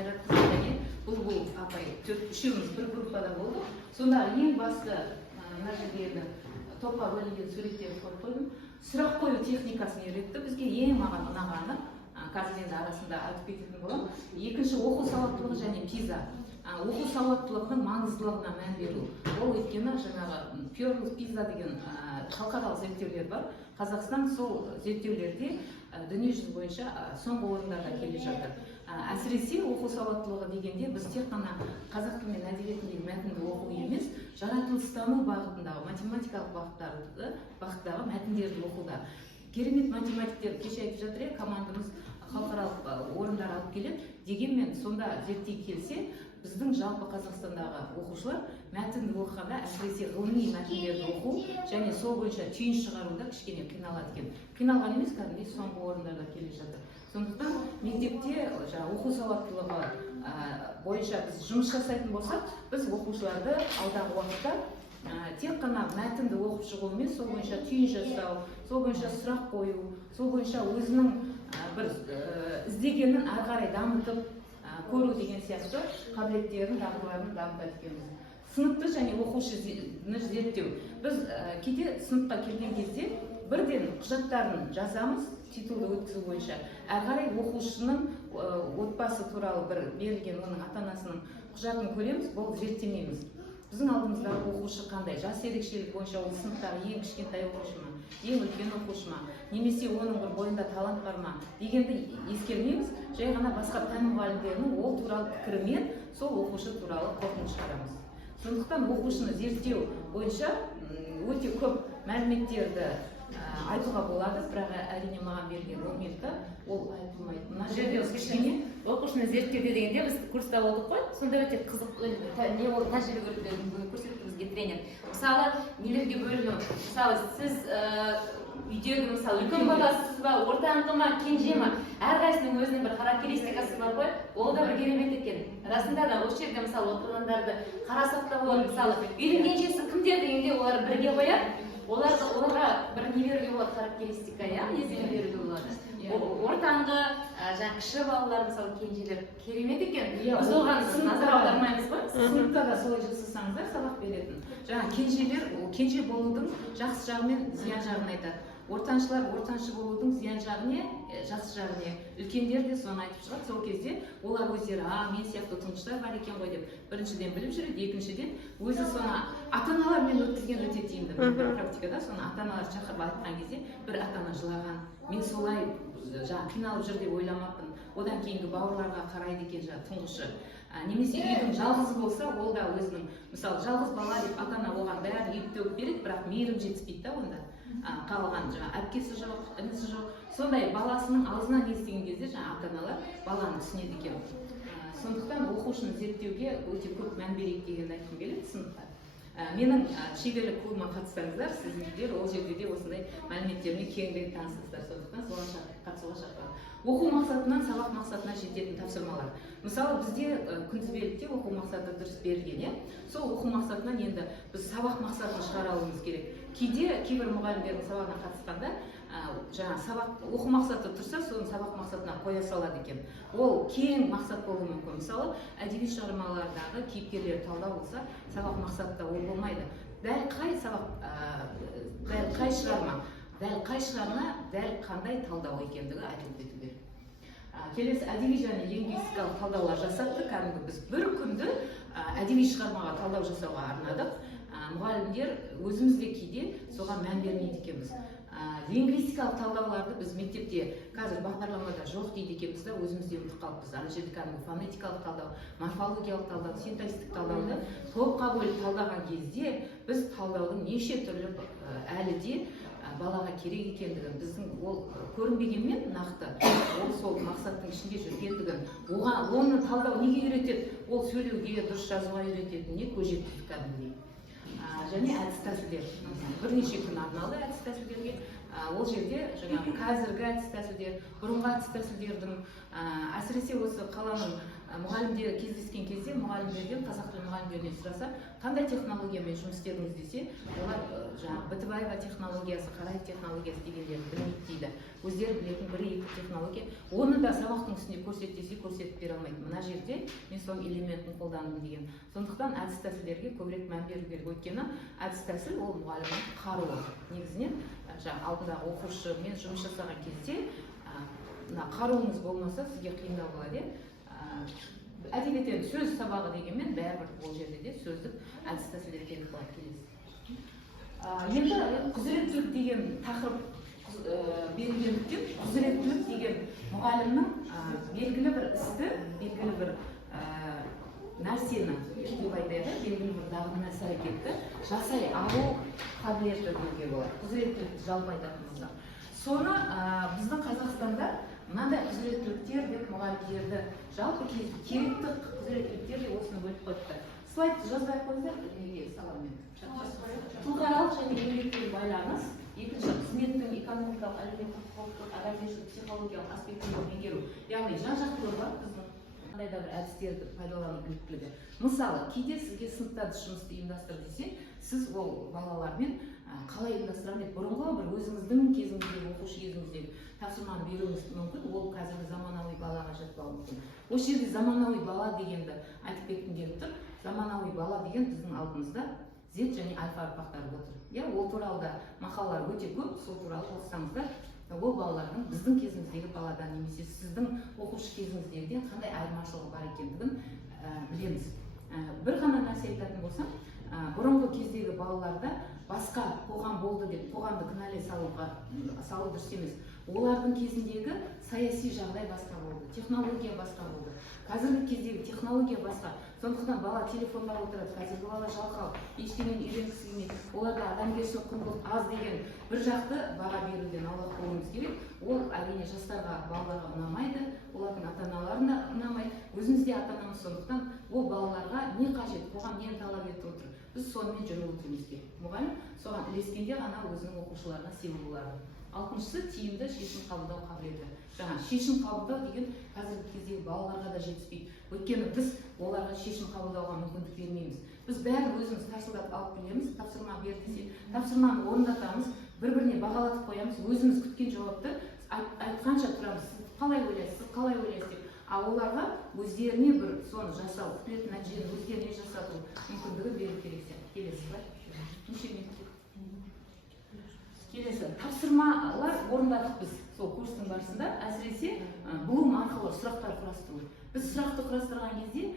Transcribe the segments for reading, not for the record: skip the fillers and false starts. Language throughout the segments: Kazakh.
Қайрат қызы бұл апай үшеуміз бір группада болдық. Сонда ең басты мына жердегі топқа бөлінген суреттерді қойып қойдым. Сұрақ қою техникасын үйретті. Бізге ең маған ұнағаны, қазір енді арасында айтып кететін боламын. Екінші оқу сауаттылығы және пиза. Оқу сауаттылығының маңыздылығына мән беру. Ол өйткені жаңағы Перлс пиза деген халықаралық зерттеулер бар. Қазақстан сол зерттеулерде дүниежүзі бойынша соңғы орындарда келе жатыр. Әсіресе оқу сауаттылығы дегенде біз тек қана қазақ тілі мен әдебиетіндегі мәтінді оқу емес, жаратылыстану бағытындағы математикалық бағыттағы мәтіндерді оқуда. Керемет математиктер кеше айтып жатыр, командамыз халықаралық орындар алып келеді. Дегенмен сонда зерттей келсе, біздің жалпы Қазақстандағы оқушылар мәтінді оқығанда әсіресе ғылыми мәтіндерді оқу және сол бойынша түйін шығаруда кішкене қиналады екен. Қиналған емес, кәдімгідей соңғы орындарда келе жатыр. Сондықтан мектепте оқу сауаттылығы бойынша біз жұмыс жасайтын болсақ, біз оқушыларды алдағы уақытта тек қана мәтінді оқып шығу емес, сол бойынша түйін жасау, сол бойынша сұрақ қою, сол бойынша өзінің бір іздегенін ары қарай дамытып көру деген сияқты қабілеттерін, дағдыларын дамытады екенбіз. Сыныпты және оқушыны зерттеу. Біз кейде сыныпқа келген кезде бірден құжаттарын жазамыз, титулды өткізу бойынша. Әрі қарай оқушының отбасы туралы бір берілген оның ата-анасының құжатын көреміз, бұл зерттемейміз. Біздің алдымыздағы оқушы қандай, жас ерекшелік бойынша ол сыныптағы ең кішкентай оқушы ма, ең үлкен оқушы ма, немесе оның бір бойында талант бар ма дегенді ескермейміз, жай ғана басқа пән мұғалімдерінің ол туралы пікірімен сол оқушы туралы қорытынды шығарамыз. Сондықтан оқушыны зерттеу бойынша өте көп мәліметтерді айтуға болады, бірақ әрине маған берген 10 минутта ол айтылмайды. Мына жерде кішкене оқушыны зерттеуде дегенде біз курста болдық қой, сонда өте қызық не ол тәжірибе көрсетті бізге тренер. Мысалы, нелерге бөліну. Мысалы, сіз үйдегі мысалы үлкен баласыз ба, ортаңғы ма, кенже ма, әрқайсының өзінің бір характеристикасы бар ғой, ол да бір керемет екен. Расында да осы жерде мысалы отырғандарды қарасақ та болады. Мысалы, үйдің кенжесі кімдер дегенде олар бірге қояды. Оларға бір не беруге болады, характеристика, несіне беруге болады. Ортаңғы, кіші балалар, мысалы, кенжелер керемет екен. Біз оған назар аудармаймыз ба? Сыныпта да солай жасасаңыздар сабақ беретін. Кенжелер, кенже болудың жақсы жағы мен зиян жағын айтады. Ортаншылар ортаншы болудың зиян жағыне, жақсы жағыне. Үлкендер де соны айтып шығады. Сол кезде олар өздері, мен сияқты тұңғыштар бар екен ғой деп біріншіден біліп жүреді, екіншіден өзі соны ата-аналармен өткізген өте тиімді. Практикада соны ата-аналар шақырып айтқан кезде бір ата-ана жылаған. Мен солай қиналып жүр деп ойламаппын. Одан кейінгі бауырларға қарайды екен тұңғышы. Немесе үйдің жалғыз болса, ол да өзінің, мысалы, жалғыз бала деп ата-ана оған бәрін үйіп төгіп береді, бірақ мейірім жетіспейді да онда. Қалған әпкесі жоқ, інісі жоқ. Сондай баласының аузынан естіген кезде ата-аналар баланы түсінеді екен. Сондықтан оқушыны зерттеуге өте көп мән берейік дегенді айтқым келеді сыныпта. Менің шеберлік клубыма қатыссаңыздар, сіздер ол жерде де осындай мәліметтермен кеңірек танысыңыздар. Сондықтан соған қатысуға шақырамын. Оқу мақсатынан сабақ мақсатына жететін тапсырмалар. Мысалы, бізде күнтізбелікте оқу мақсаты дұрыс берілген, сол оқу мақсатынан енді біз сабақ мақсатын шығара алуымыз керек. Кейбір мұғалімдердің сабағына қатысқанда, сабақ оқу мақсаты тұрса, соны сабақ мақсатына қоя салады екен. Ол кең мақсат болуы мүмкін. Мысалы, әдеби шығармалардағы кейіпкерлер талдау болса, сабақ мақсатта ол болмайды. Дәл қай шығарма, дәл қандай талдау екендігі айтылып кету керек. Келесі әдеби және лингвистикалық талдаулар жасатты. Кәдімгі біз бір күнді әдеби шығармаға талдау жасауға арнадық. Мұғалімдер өзіміз де кейде соған мән бермейді екенбіз. Лингвистикалық талдауларды біз мектепте қазір бағдарламада жоқ дейді екенбіз да, өзімізде ұмытып қалыппыз. Ана жерде кәдімгі фонетикалық талдау, морфологиялық талдау, синтаксистік талдауды топқа бөліп талдаған кезде біз талдаудың неше түрлі әлі де балаға керек екендігін, біздің ол көрінбегенмен нақты, ол сол мақсаттың ішінде жүргендігін, оны талдау неге үйретеді, ол сөйлеуге, дұрыс жазуға үйрететініне көз жеткіздік кәдімгідей. Және әдіс тәсілдер, бірнеше күн арналды әдіс тәсілдерге. Ол жерде қазіргі әдіс тәсілдер, бұрынғы әдіс тәсілдердің, әсіресе осы қаланың мұғалімдер кездескен кезде мұғалімдерден, қазақ тілі мұғалімдерден сұраса, қандай технологиямен жұмыс істедіңіз десе, олар жаңағы Бітібаева технологиясы, Қараев технологиясы дегендерді білмейді дейді. Өздері білетін бір-екі технология. Оны да сабақтың үстінде көрсет десе көрсетіп бере алмайды. Мына жерде мен сол элементін қолдандым деген. Сондықтан әдіс тәсілдерге көбірек мән беру керек. Өйткені әдіс тәсіл ол мұғалімнің қаруы. Негізінен жаңағы алдындағы оқушымен жұмыс жасаған кезде мына қаруыңыз болмаса сізге қиындау болады. Әдебиеттен сөз сабағы дегенмен бәрібір ол жерде де сөздік әдіс тәсілдер керек болады. Келесі. Енді құзыреттілік деген тақырып берілгендіктен, құзыреттілік деген мұғалімнің белгілі бір істі, белгілі бір нәрсені, деп айтайық, белгілі бір дағды іс әрекетті жасай алу қабілеті деуге болады. Құзыреттілікті жалпы айтатын болсақ. Соны біздің Қазақстанда мынандай құзыреттіліктер деп мұғалімдерді жалпы керекті құзыреттіліктер деп осыны бөліп қойыпты. Слайд жазбай ақ қойыңыздар, неге саламын. Тұлғаралық және еңбекпен байланыс, екінші қызметтің экономикалық, әлеуметтік, құқықтық, адамгершілік, психологиялық аспектілерін меңгеру. Яғни жан-жақтылығы бар біздің қандай да бір әдістерді пайдалану біліктілігі. Мысалы, кейде сізге сыныпта жұмысты ұйымдастыр десе, сіз ол балалармен қалай ұйымдастырамын деп бұрынғы бір өзіңіздің кезіңіздегі, оқушы кезіңіздегі тапсырманы беруіңіз мүмкін, ол қазіргі заманауи балаға жатпауы мүмкін. Осы жерде заманауи бала дегенді айтып кеткім келіп тұр. Заманауи бала деген біздің алдымызда Z және альфа ұрпақтары отыр. Ол туралы да мақалалар өте көп, сол туралы оқысаңыздар, ол балалардың біздің кезіміздегі баладан немесе сіздің оқушы кезіңіздегіден қандай айырмашылығы бар екендігін білеміз. Бір ғана нәрсе айтатын болсам, бұрынғы кездегі балаларда басқа қоғам болды деп қоғамды кінәлай салу дұрыс емес. Олардың кезіндегі саяси жағдай басқа болды, технология басқа болды. Қазіргі кездегі технология басқа. Сондықтан бала телефонда отырады, қазіргі бала жалқау, ештеңені үйренгісі келмейді. Оларда адамгершілік құндылық аз деген бір жақты баға беруден аулақ болуымыз керек. Ол әрине жастарға, балаларға ұнамайды, олардың ата-аналарына ұнамайды. Өзіміз де ата-анамыз, сондықтан ол балаларға не қажет, қоғам нені талап етіп отыр. Біз сонымен жүріп отыруымыз керек. Мұғалім соған ілескенде ғана өзінің оқушыларына сыйлы болады. Алтыншысы тиімді шешім қабылдау қабілеті. Жаңа шешім қабылдау деген қазіргі кездегі балаларға да жетіспейді. Өйткені біз оларға шешім қабылдауға мүмкіндік бермейміз. Біз бәрі өзіміз тарсылдап алып келеміз, тапсырма бер десе, тапсырманы орындатамыз, бір-біріне бағалатып қоямыз, өзіміз күткен жауапты айтқанша тұрамыз. Сіз қалай ойлайсыз, сіз қалай ойлайсыз деп. Ал оларға өздеріне бір соны жасау, күтілетін нәтижені өздеріне жасату мүмкіндігі беру керек. Келесі бар. Неше минут? Келесі, тапсырмалар орындадық біз сол курстың барысында, әсіресе Блум арқылы сұрақтар құрастыру. Біз сұрақты құрастырған кезде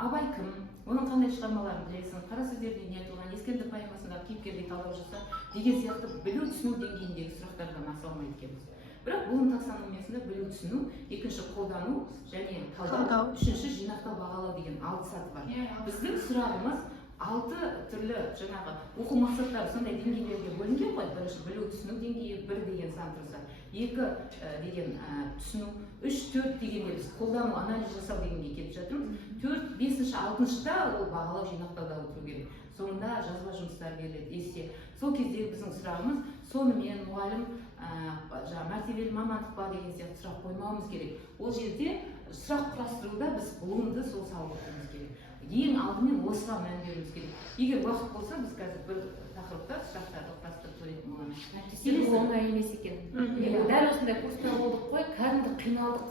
Абай кім, оның қандай шығармаларын білесің, қара сөздерде не айтылған, Ескендір поэмасындағы кейіпкердей талдау жаса деген сияқты білу түсіну деңгейіндегі сұрақтардан аса алмайды екенбіз. Бірақ Блум таксономиясында білу түсіну, екінші қолдану және талдау, үшінші жинақтау бағалау деген 6 саты бар. Біздің сұрағымыз 6 түрлі жаңағы оқу мақсаттары сондай деңгейлерге бөлінген ғой. Бірінші білу түсіну деңгейі 1 деген сан тұрса, 2 деген түсіну, 3, 4 дегенде біз қолдану, анализ жасау дегенге келіп жатырмыз. 4, 5, 6-да ол бағалау жинақтауда отыру керек. Соңында жазба жұмыстар беріледі, эссе. Сол кездегі біздің сұрағымыз, сонымен мұғалім мәртебелі мамандық па деген сияқты сұрақ қоймауымыз керек. Ол жерде сұрақ құрастыруда біз Блумды сол салып отыруымыз керек. Ең алдымен осыған мән беруіміз керек. Егер уақыт болса, біз қазір бір тақырыпта сұрақтарды құрастырып көретін боламыз. Бұл оңай емес екен. Дәл осындай курста болдық қой, кәдімгі қиналдық.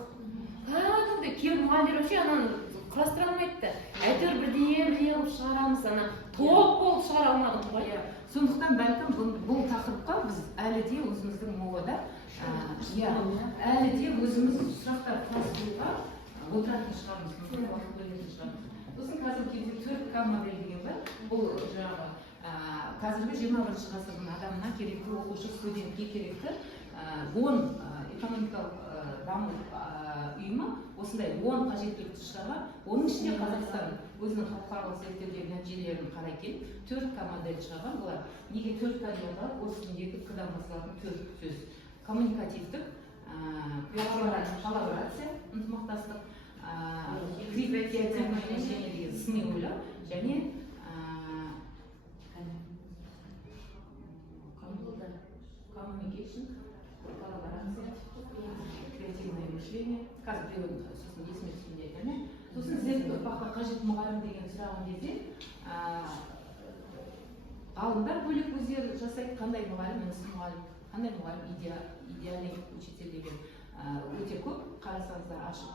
Кәдімгі кейбір мұғалімдер вообще ананы құрастыра алмайды. Әйтеуір бірдеңе қылып шығарамыз, ана топ болып шығара алмадық қой. Сондықтан бәлкім бұл тақырыпқа біз әлі де өзіміздің МОО-да әлі де өзіміз сұрақтар құрастыруға отыратын шығармыз. Сосын қазіргі кезде 4К модель деген бар. Бұл жаңағы қазіргі 21 ғасырдың адамына керекті, оқушы студентке керекті 10 экономикалық даму ұйымы осындай 10 қажеттілікті шығарған. Оның ішінде Қазақстан өзінің халықаралық зерттеудегі нәтижелерін қарай келіп 4К модель шығарған. Бұлар неге 4К деп аталады? Осы тілдегі К-дан басталатын 4 сөз. Коммуникативтік, коллаборация, ынтымақтастық, креативное мышление деген сыни ойлау және communication, коллаборация, креативное мышление. Қазір біреуін сосын есіме түскенде айтамын. сосын зерттеу ұрпаққа қажет мұғалім деген сұраған кезде ғалымдар бөлек өздері жасайды, қандай мұғалім мінсіз мұғалім, қандай мұғалім идеальный учитель деген өте көп, қарасаңыздар ашық.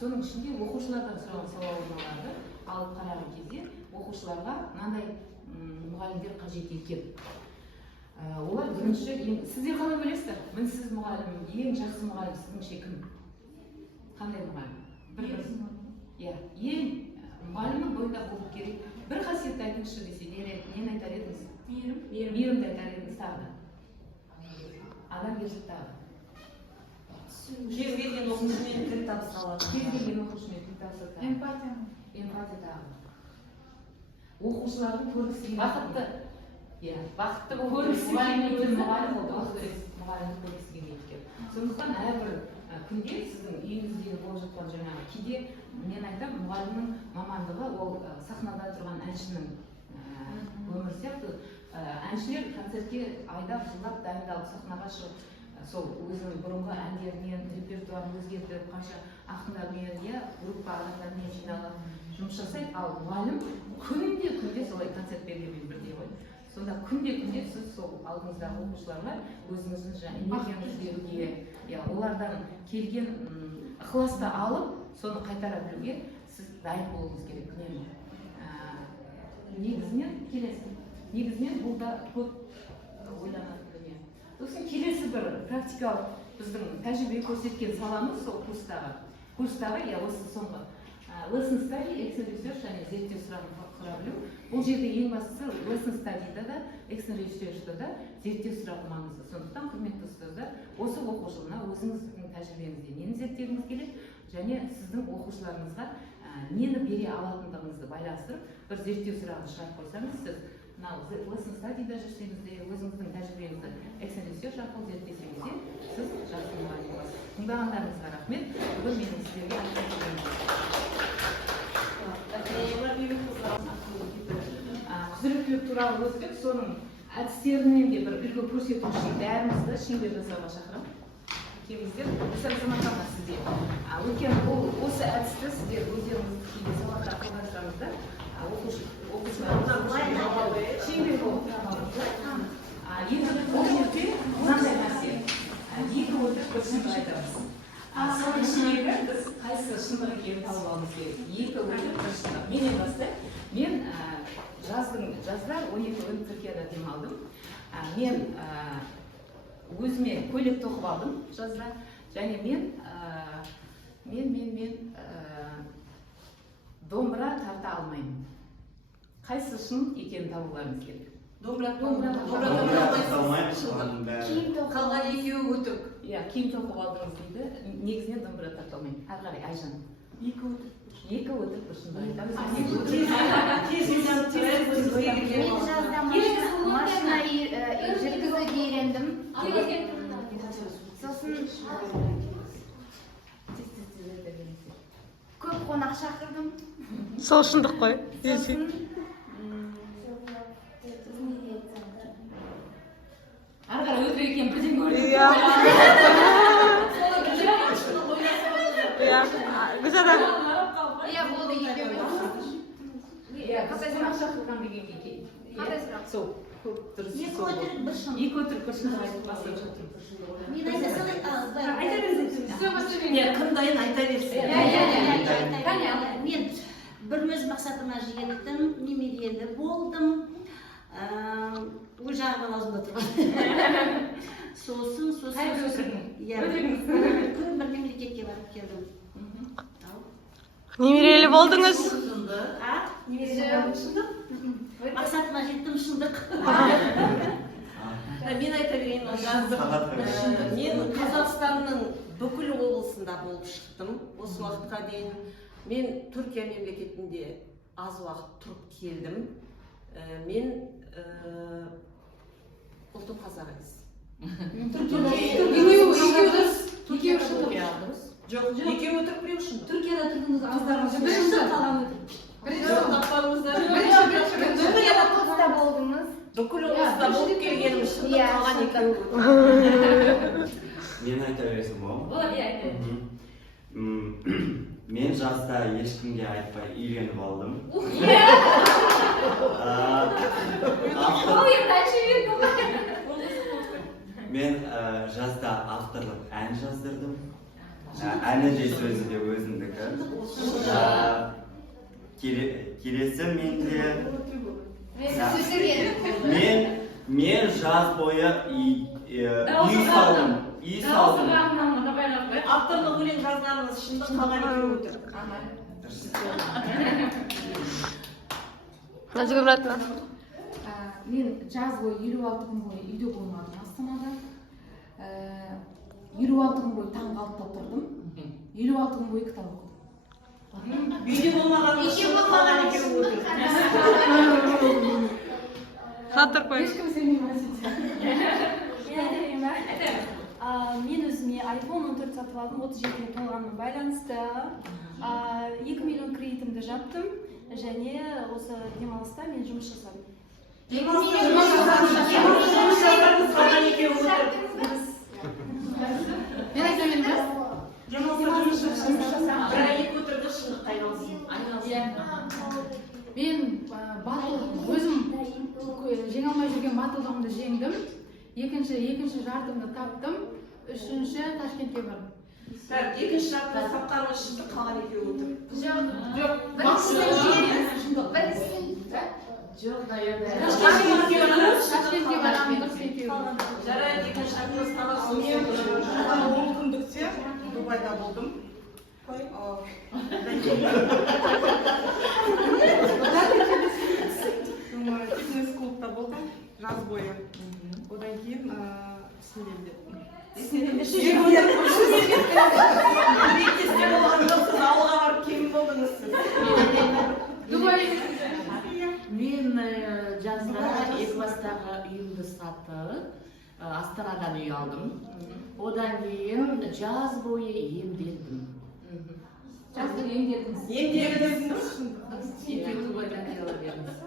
Соның ішінде оқушылардан сұраған сауалнамаларды алып қараған кезде оқушыларға мынандай мұғалімдер қажет екен. Олар бірінші, сіздер қалай білесіздер? Мінсіз мұғалім, ең жақсы мұғалім сіздіңше кім? Қандай мұғалім? Ең мұғалімнің бойында болу керек. Бір қасиетті айтыңызшы десе, нені айтар едіңіз? Мейірімді айтар едіңіз тағы. Адамгершілік тағы. Кез келген оқушымен тіл табыса алады. Эмпатия тағы. Оқушылардың көргісі келетін. Бақытты. Бақытты көргісі келетін мұғалім ол мұғалімді көргісі келетін. Сондықтан әрбір күнде сіздің үйіңіздегі болып жатқан жаңағы кейде мен айтамын, мұғалімнің мамандығы ол сахнада тұрған әншінің өмірі сияқты. Әншілер концертке айдап жылдап дайындалып сахнаға шығып сол өзінің бұрынғы әндерінен репертуарын өзгертіп қанша ақындармен группа адамдармен жиналып жұмыс жасайды, ал мұғалім күнде солай концерт бергенмен бірдей ғой. Сонда күнде сіз сол алдыңыздағы оқушыларға өзіңіздің энергияңызды беруге, олардан келген ықыласты алып, соны қайтара білуге сіз дайын болуыңыз керек. Негізінен бұл да көп ойланатын дүние. Сосын келесі бір практикалық біздің тәжірибе көрсеткен саламыз сол курстағы, осы соңғы lesson study, action research және зерттеу сұрағын құра білу. Бұл жерде ең бастысы lesson study'да да, action research'та да зерттеу сұрағы маңызды. Сондықтан құрметті ұстаздар, осы оқу жылына өзіңіздің тәжірибеңізде нені зерттегіңіз келеді және сіздің оқушыларыңызға нені бере алатындығыңызды байланыстырып, бір зерттеу сұрағын шығарып қойсаңыз, сіз lesson study'да жүрсеңіз де, өзіңіздің тәжірибеңізді action research арқылы зерттесеңіз, сіз жақсы мұғалім боласыз. Тыңдағандарыңызға рахмет. Бүгін менің сіздерге құзыреттілік туралы өттік, соның әдістерінен де бір үлгі көрсету үшін бәрімізді шеңбер жасауға шақырамын. Келіңіздер, Саматханова сізде. Өйткені осы әдісті сіздер өздеріңізді кейде сабақта қолдансаңыздар, оқушыларыңызға шеңбер болып тұрғаныңыздар. Енді бұл жерде мынандай нәрсе. Екі өтірік бір шындық айтамыз. Соның ішіндегі біз қайсы шындық екенін тауып алуымыз керек. Екі өтірік бір шындық. Менен бастайық. Мен жазда 12 күн Түркияда демалдым. Мен өзіме көйлек тоқып алдым жазда. Және мен домбыра тарта алмаймын. Қайсы шын екенін табуларыңыз керек. Домбыра қалған екеуі өтік. Киім тоқып алдыңыз дейді. Негізінен домбыра тарта алмаймын. Ары қарай Айжан. Екі өтік бір шындық айтамыз. Мен жазда машина жүргізуді үйрендім. Сосын көп қонақ шақырдым. Сол шындық қой. Ары қарай өтірік екенін бірден көрдім. Гүлзада. Болды екеуі. Қандай сұрақ шақырған дегенге кейін. Қандай сұрақ? Сол, көп дұрыс. Екі өтірік бір шындық. Екі өтірік бір шындық айтып бастап жатырмын. Мен айта салайын. Қандайын айта берсін. Мен бір өз мақсатыма жеттім, немерелі болдым. Ол жағынан аузында тұрған. Сосын. Қайбір өтірігің? Күн бір мемлекетке барып келдім. Немерелі болдыңыз. Мақсатыма жеттім, шындық. Мен айта берейін, мен Қазақстанның бүкіл облысында болып шықтым. Осы уақытқа дейін мен Түркия мемлекетінде аз уақыт тұрып келдім. Мен ұлтым қазақ емес. Екеуі шындық. Жоқ, екеуі өтірік, біреу шындық. Түркияда тұрдыңыз, Қыздарымыз Түркияда қоста болдыңыз. бүкіл облыста болып келгенім шындық, қалған екеуі өтірік. Мен айта берсем болады ма? Болады, айта. мен жаста ешкімге айтпай үйленіп алдым. Мен жазда авторлық ән жаздырдым. Әні де сөзі де өзімдікі. Келесі менде мен жаз бойы үй салдым. Авторлық өлең жазғанымыз шындық қалған екеуі өтірік. Назгүл братна. Мен жаз бойы 56 күн бойы үйде болмадым Астанада. 56 күн бойы таңғы 6-та тұрдым. 56 күн бойы кітап оқыдым. Үйде болмағанымыз шындық қалған екеуі өтірік. Хатыр қой. Ешкім сенбейді. Мен өзіме iPhone 14 сатып алдым, 37-ге толғанына байланысты. 2 миллион кредитімді жаптым, және осы демалыста мен жұмыс жасадым. Мен айтамын ба? Мен батыл өзім жеңе алмай жүрген батылдығымды жеңдім. Екінші жартымды таптым. Үшінші Ташкентке бардым. Екінші жартыда тапқанымыз шындық қалған екеуі өтірік. Ташкентке барамын, дұрыс екеуі. Жарайды, екінші жартымыз қалған. Мен 10 күндікте Дубайда болдым. Фитнес-клубта болдым, жаз бойы. Одан кейін Синемде. Ауылға барып кем болдыңыз сіз. Мен жазда Екібастағы үйімді сатып, Астанадан үй алдым. Одан кейін жаз бойы емделдім. Жаз бойы емделдіңіз. Емделдіңіз. Екеуі Дубайдан келе бердіңіз.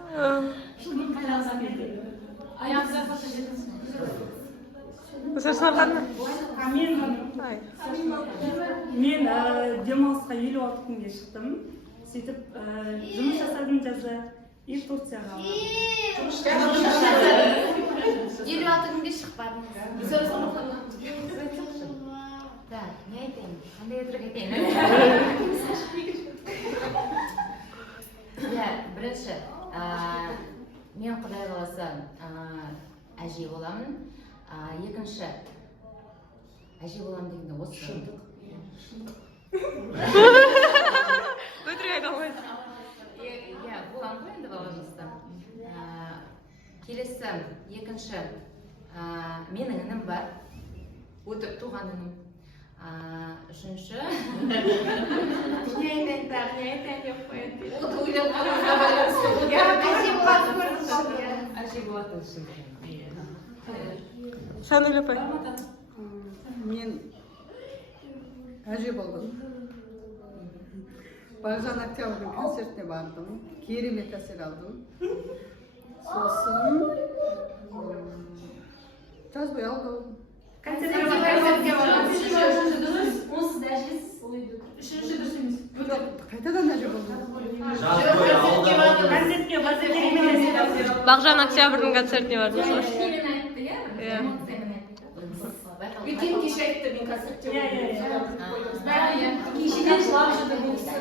Аяқта фото жетіңіз. Сырсына қанна? Мен демалысқа 56 күнге шықтым. Сөйтіп жұмыс жасадым жазда. И Турцияға бардым. 56 күнге шықпадыңыз. Так, не айтайын, қандай өтірік айтайын. Бірінші, мен Құдай қаласа әже боламын. Екінші, әже боламын дегенде осы шындық. Өтірік айта алмайды. Иә, боламын ғой енді бала жаста. Келесі, екінші, менің інім бар. Өтірік туған інім. Үшінші, не айтайын деп қояды. Оны ойлап қалуға байланысты. Әже болатын шындық. Сән ойлап қой. Мен әже болдым. Бақжан Октябрьдің концертіне бардым. Керемет әсер алдым. Сосын жаз бойы ауылда болдым. Концертке онсыз әжесіз ол үйде. Үшінші дұрыс емес. Қайтадан әже болдым. Жаз бойы ауылда болдым. Бақжан Октябрьдің концертіне бардым. Өткен кеше айтты мен концертте. Иә. Кешеден жылап жүрді бұл кісі.